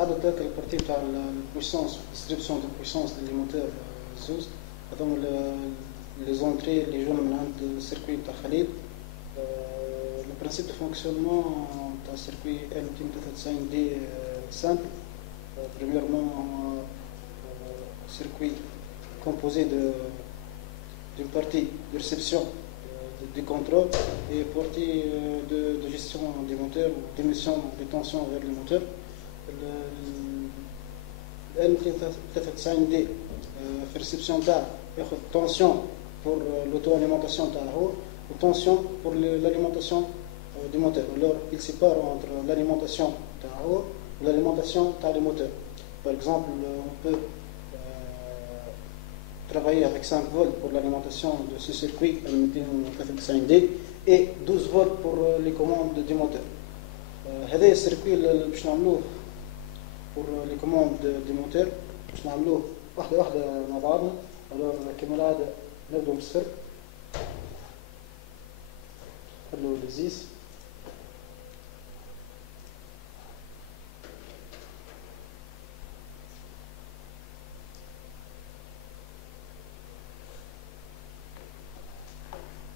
عدد ذاك البارتي تاع البويسونس ديستريبسيون دو بويسونس لي موتور زوز هذوما لي زونتري اللي يجونا من عند السيركوي تاع خليل. لو برانسيب دو فونكسيونمون تاع السيركوي ال 293 دي سامبل. Premièrement, circuit composé d'une partie de réception, de contrôle et une partie de gestion des moteurs, d'émission de tension vers les moteurs. Le N93D fait réception de tension pour l'auto-alimentation ou tension pour l'alimentation du moteur. Alors, il sépare entre l'alimentation ou l'alimentation du moteur. Par exemple, on peut travailler avec 5 volts pour l'alimentation de ce circuit N95D et 12 volts pour les commandes du moteur. هذا السيركوي اللي باش نعملوه pour les commandes du moteur باش نعملوه واحدة واحدة مع بعضنا. alors كما العادة نبدأ بالصفر. نخلو لزيز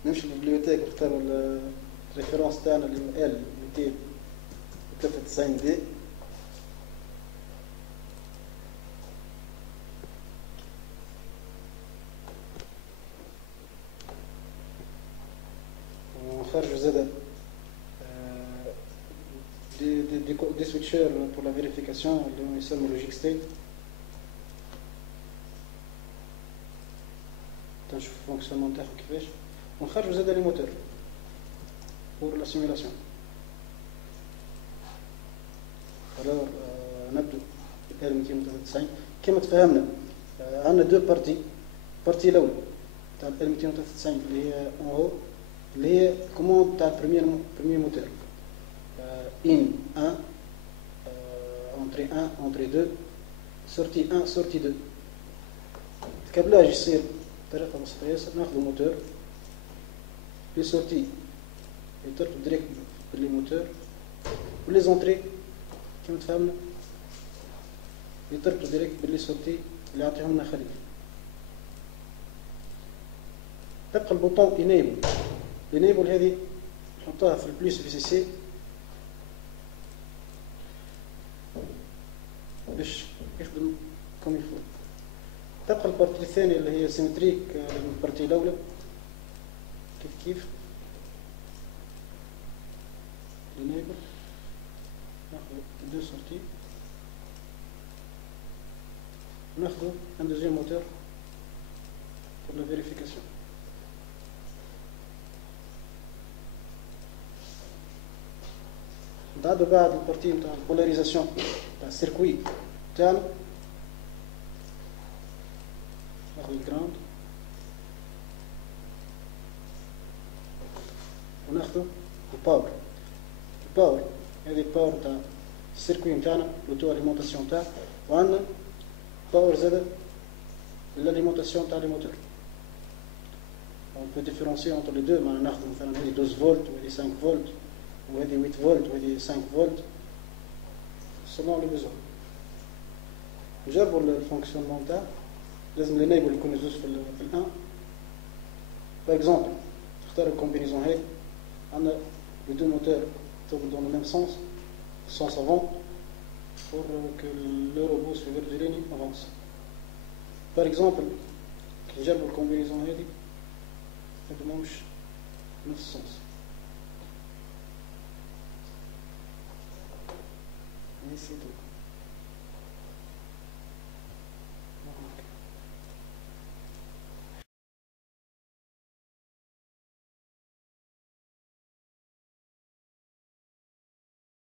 نمشي للبيبليوتيك نختاروا الريفيرونس تاعنا اللي هو ال 293 دي. ونخرجوا زادا دي سويتشر بور لا فيريفيكاسيون اللي هو يسمى لوجيك ستيت. تنشوف الفونكسيونمون تاعو كيفاش. ونخرجوا زادا لي موتور pour la simulation. alors نبدو ال 293 كما تفهمنا. عندنا دو بارتي. البارتي الاولى تاع ال 293 اللي هي اون هو اللي هي كوموند تاع البريمير موتور ان 1 انتري 1 انتري 2 سورتي 1 سورتي 2. الكابلاج يصير بطريقه بسيطه ياسر. ناخذ الموتور لي سورتي يتربطوا ديريكت باللي موتور ولي زونتري كما تفهمنا يتربطوا ديريكت باللي سورتي اللي عطيهم لنا خليل. تبقى البوطون انيبل هذه نحطها في البليس في سي سي باش يخدم كوم يفو. تبقى البارتي الثانية اللي هي سيمتريك البارتي الأولى كيف l'enable ناخذ deux sorties وناخذ un deuxième moteur pour la vérification. نتعدوا بعد البارتي نتاع البولاريزاسيون تاع السيركوي تاعنا. ناخذ الجراوند وناخذ الباور. الباور هذه الباور تاع السيركوي نتاعنا لوتو اليمونطاسيون تاع. وعندنا باور زاده للاليمونطاسيون تاع لي موتور. on peut différencier entre les deux. معنا ناخذ مثلا هذه 12 فولت وهذه 5 فولت وهذه 8 فولت وهذه 5 فولت selon les besoins. نجربوا الفونكسيونمون تاع. لازم لينيبل يكون زوج في الان. باغ اكزومبل نختار الكومبينيزون هاي. عندنا les deux moteurs tournent dans le même sens avant pour que le robot suiveur de ligne avance. Par exemple, كي نجربوا الكومبينيزون هذه ما يدوموش نفس السونس. ميسي تو